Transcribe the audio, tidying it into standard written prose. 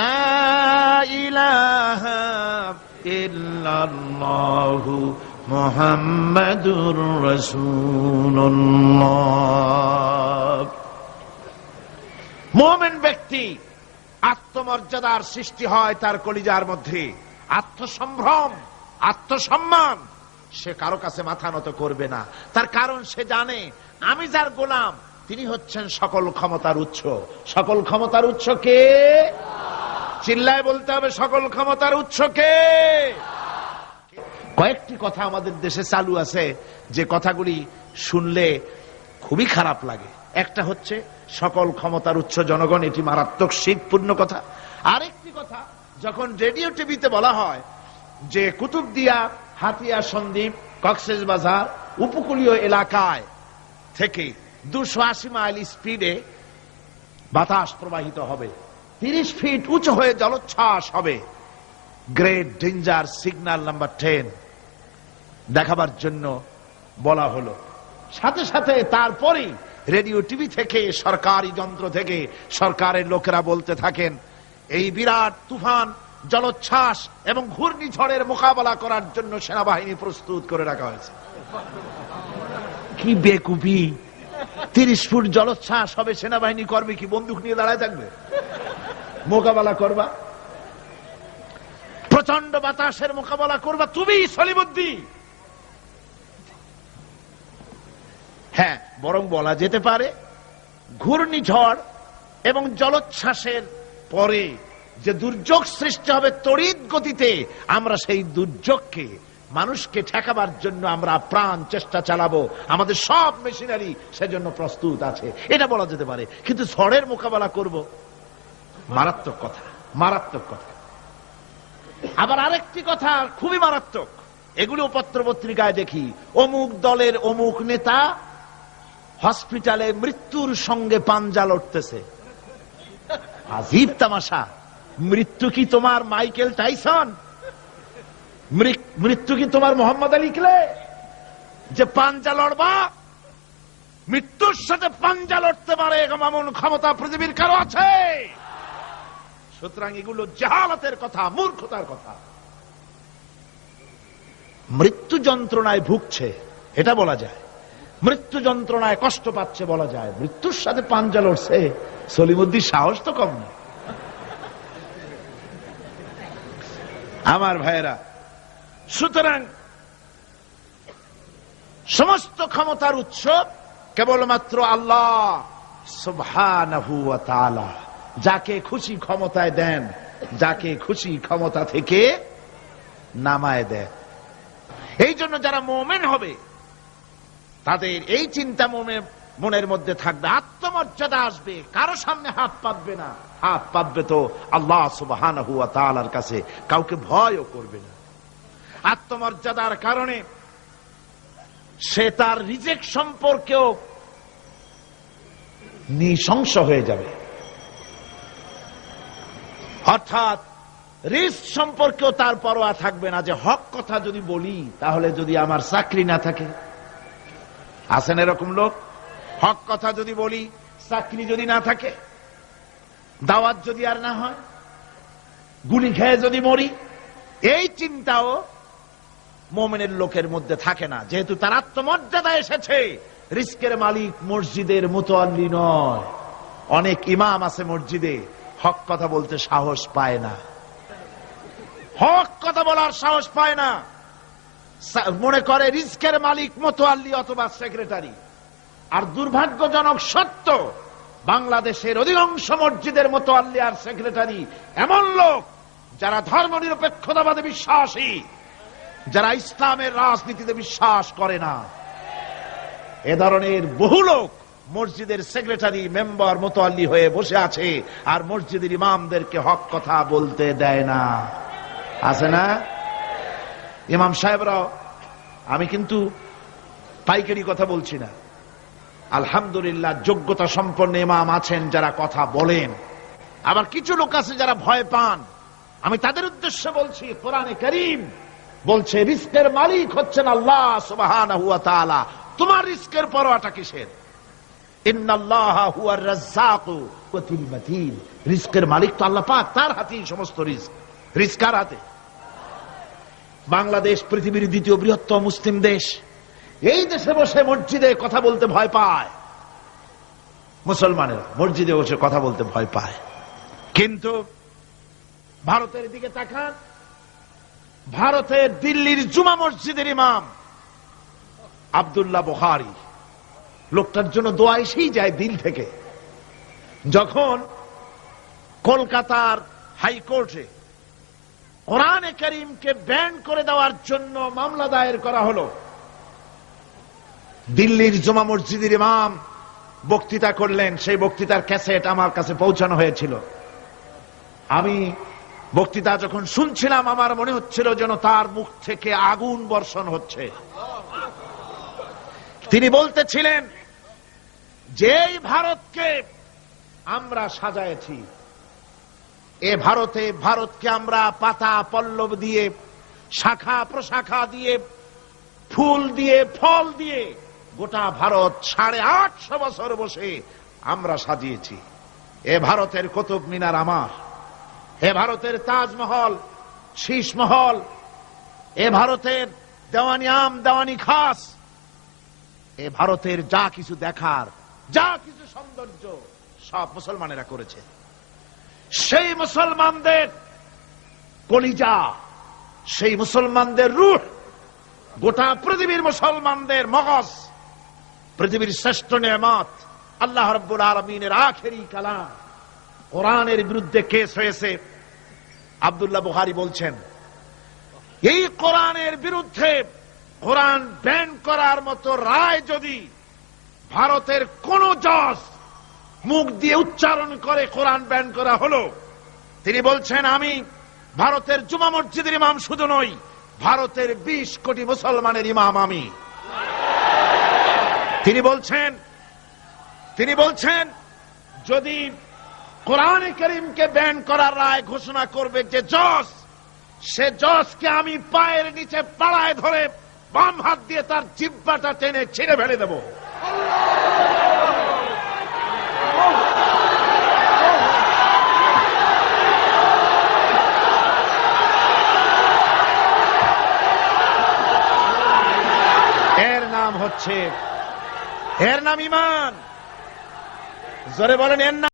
লা ইলাহা ইল্লাল্লাহু মুহাম্মাদুর রাসূলুল্লাহ। মুমিন ব্যক্তি আত্মমর্যাদার সৃষ্টি হয় তার কলিজার মধ্যে, আত্মসম্ভ্রম, আত্মসম্মান। সে কারো কাছে মাথা নত করবে না, তার কারণ সে জানে আমি যার গোলাম তিনি হচ্ছেন সকল ক্ষমতার উৎস। সকল ক্ষমতার উৎস কে? চিল্লায় বলতে হবে, সকল ক্ষমতার উৎস কে? কয়েকটি কথা আমাদের দেশে চালু আছে যে কথাগুলি শুনলে খুবই খারাপ লাগে। একটা হচ্ছে সকল ক্ষমতার উৎস জনগণ, এটি মারাত্মক শীতপূর্ণ কথা। আরেকটি কথা, যখন রেডিও টিভিতে বলা হয় যে কুতুবদিয়া, হাতিয়া সন্দ্বীপ, কক্সবাজার উপকূলীয় এলাকায় থেকে 280 মাইল স্পিডে বাতাস প্রবাহিত হবে, 30 ফিট উঁচু হয়ে জলোচ্ছ্বাস হবে, গ্রেট ডেঞ্জার সিগন্যাল নাম্বার 10 দেখাবার জন্য বলা হলো। সাথে সাথে তারপরেই রেডিও টিভি থেকে, সরকারি যন্ত্র থেকে সরকারের লোকেরা বলতে থাকেন এই বিরাট তুফান, জলোচ্ছ্বাস এবং ঘূর্ণিঝড়ের মোকাবেলা করার জন্য সেনাবাহিনী প্রস্তুত করে রাখা হয়েছে। কি বেকুবি! 30 ফুট জলোচ্ছ্বাস হবে, সেনাবাহিনী করবে কি? বন্দুক নিয়ে দাঁড়ায় থাকবে? মোকাবেলা করবা? প্রচন্ড বাতাসের মোকাবেলা করবা তুমি সলিমুদ্দিন? হ্যাঁ, বরং বলা যেতে পারে ঘূর্ণিঝড় এবং জলোচ্ছ্বাসের পরে যে দুর্যোগ সৃষ্টি হবে তড়িৎ গতিতে, আমরা সেই দুর্যোগকে, মানুষকে ঠেকাবার জন্য আমরা প্রাণ চেষ্টা চালাবো। আমাদের সব মেশিনারি সেজন্য প্রস্তুত আছে, এটা বলা যেতে পারে। কিন্তু ঝড়ের মোকাবেলা করব, মারাত্মক কথা, মারাত্মক কথা। আবার আরেকটি কথা খুবই মারাত্মক, এগুলো পত্র পত্রিকায় দেখি, অমুক দলের অমুক নেতা হসপিটালে মৃত্যুর সঙ্গে পাঞ্জা লড়তেছে। আজীব তামাশা! মৃত্যু কি তোমার মাইকেল টাইসন? মৃত্যু কি তোমার মোহাম্মদ আলী ক্লে যে পাঞ্জা লড়বা? মৃত্যুর সাথে পাঞ্জা লড়তে পারে এমন ক্ষমতা পৃথিবীর কারো আছে? সুতরাং এগুলো জাহালাতের কথা, মূর্খতার কথা। মৃত্যু যন্ত্রণায় ভুগছে এটা বলা যায়, মৃত্যু যন্ত্রণায় কষ্ট পাচ্ছে বলা যায়, মৃত্যুর সাথে পাঞ্জা লড়ছে। সলিমুদ্দিন সাহস তো কম না। আমার ভাইয়েরা, সুতরাং সমস্ত ক্ষমতার উৎস কেবলমাত্র আল্লাহ সুবহানাহু ওয়া তাআলা। যাকে খুশি ক্ষমতায় দেন, যাকে খুশি ক্ষমতা থেকে নামায় দেন। এই জন্য যারা মুমিন হবে তাদের এই চিন্তা মনের মধ্যে থাকবে, আত্মমর্যাদা আসবে, কারো সামনে হাত পাতবে না। হাত পাতবে তো আল্লাহ সুবহানাহু ওয়া তাআলার কাছে, কাউকে ভয়ও করবে না। আত্মমর্যাদার কারণে সে তার রিজেক সম্পর্কেও নৃশংস হয়ে যাবে। অর্থাৎ রিস্ক সম্পর্কেও তার পরোয়া থাকবে না, যে হক কথা যদি বলি তাহলে যদি আমার চাকরি না থাকে। আছেন এরকম লোক? হক কথা যদি বলি, চাকরি যদি না থাকে, দাওয়াত যদি আর না হয়, গুলি খেয়ে যদি মরি, এই চিন্তাও মুমিনের লোকের মধ্যে থাকে না। যেহেতু তার আত্মমর্যাদা এসেছে। রিস্কের মালিক মসজিদের মুতাল্লি নয়। অনেক ইমাম আছে মসজিদে, হক কথা বলতে সাহস পায় না, হক কথা বলার সাহস পায় না। মনে করে রিস্কের মালিক মুতাল্লি অথবা সেক্রেটারি। আর দুর্ভাগ্যজনক সত্য, বাংলাদেশের অধিকাংশ মসজিদের মুতাল্লি আর সেক্রেটারি এমন লোক যারা ধর্মনিরপেক্ষতাবাদে বিশ্বাসী, যারা ইসলামের রাজনীতিতে বিশ্বাস করে না। এ ধরনের বহু লোক মসজিদের সেক্রেটারি, মেম্বার, মুতাল্লি হয়ে বসে আছে, আর মসজিদের ইমামদেরকে হক কথা বলতে দেয় না। আছে না? ইমাম সাহেবরাও, আমি কিন্তু পাইকারি কথা বলছি না, আলহামদুলিল্লাহ যোগ্যতা সম্পন্ন ইমাম আছেন যারা কথা বলেন। আবার কিছু লোক আছে যারা ভয় পান। আমি তাদের উদ্দেশ্যে বলছি, কোরআনে কারীম বলছে রিস্কের মালিক হচ্ছেন আল্লাহ সুবহানাহু ওয়া তাআলা। তোমার রিস্কের পরোয়াটা কিসের? ইন্নাল্লাহা হুয়ার রাজ্জাকু ওয়াতিল মাতিন। রিজকের মালিক তো আল্লাহ পাক, তার হাতেই সমস্ত রিজক। রিজক কার হাতে? বাংলাদেশ পৃথিবীর দ্বিতীয় বৃহত্তম মুসলিম দেশ। এই দেশে বসে মসজিদে কথা বলতে ভয় পায় মুসলমানেরা, মসজিদে বসে কথা বলতে ভয় পায়। কিন্তু ভারতের দিকে তাকান, ভারতের দিল্লির জুমা মসজিদের ইমাম আব্দুল্লাহ বুখারী, লোকটার জন্য দোয়া এসেই যায় দিল থেকে। যখন কলকাতার হাইকোর্টে কোরআনে কারীমকে ব্যান করে দেওয়ার জন্য মামলা দায়ের করা হলো, দিল্লির জুমা মসজিদের ইমাম বক্তৃতা করলেন। সেই বক্তৃতার ক্যাসেট আমার কাছে পৌঁছানো হয়েছিল। আমি বক্তৃতা যখন শুনছিলাম আমার মনে হচ্ছিল যেন তার মুখ থেকে আগুন বর্ষণ হচ্ছে। তিনি বলতেছিলেন যে এই ভারতকে আমরা সাজাইছি, এ ভারতকে আমরা পাতা পল্লব দিয়ে, শাখা প্রশাখা দিয়ে, ফুল দিয়ে, ফল দিয়ে গোটা ভারত 850 বছর বসে আমরা সাজিয়েছি। এ ভারতের কুতুব মিনার আমার, এ ভারতের তাজমহল, শীষমহল, এ ভারতের দেওয়ানি আম, দেওয়ানি খাস, এ ভারতের যা কিছু দেখার, যা কিছু সৌন্দর্য সব মুসলমানেরা করেছে। সেই মুসলমানদের কলিজা, সেই মুসলমানদের রূহ, গোটা পৃথিবীর মুসলমানদের মগজ, পৃথিবীর শ্রেষ্ঠ নেয়ামত আল্লাহ রাব্বুল আলামিনের আখেরি কালাম কোরআনের বিরুদ্ধে কেস হয়েছে। আব্দুল্লাহ বুখারী বলছেন, এই কোরআনের বিরুদ্ধে কোরআন ব্যান করার মতো রায় যদি ভারতের কোন জজ মুখ দিয়ে উচ্চারণ করে কোরআন ব্যান করা হলো, তিনি বলছেন আমি ভারতের জুমা মসজিদের ইমাম শুধু নই, ভারতের 20 কোটি মুসলমানের ইমাম আমি। তিনি বলছেন যদি কোরআনে কারীমকে ব্যান করার রায় ঘোষণা করবে যে জজ, সে জজকে আমি পায়ের নিচে পাড়ায় ধরে বাম হাত দিয়ে তার জিহ্বাটা টেনে ছিঁড়ে ফেলে দেব। এর নাম ঈমান। জোরে বলেন, এর নাম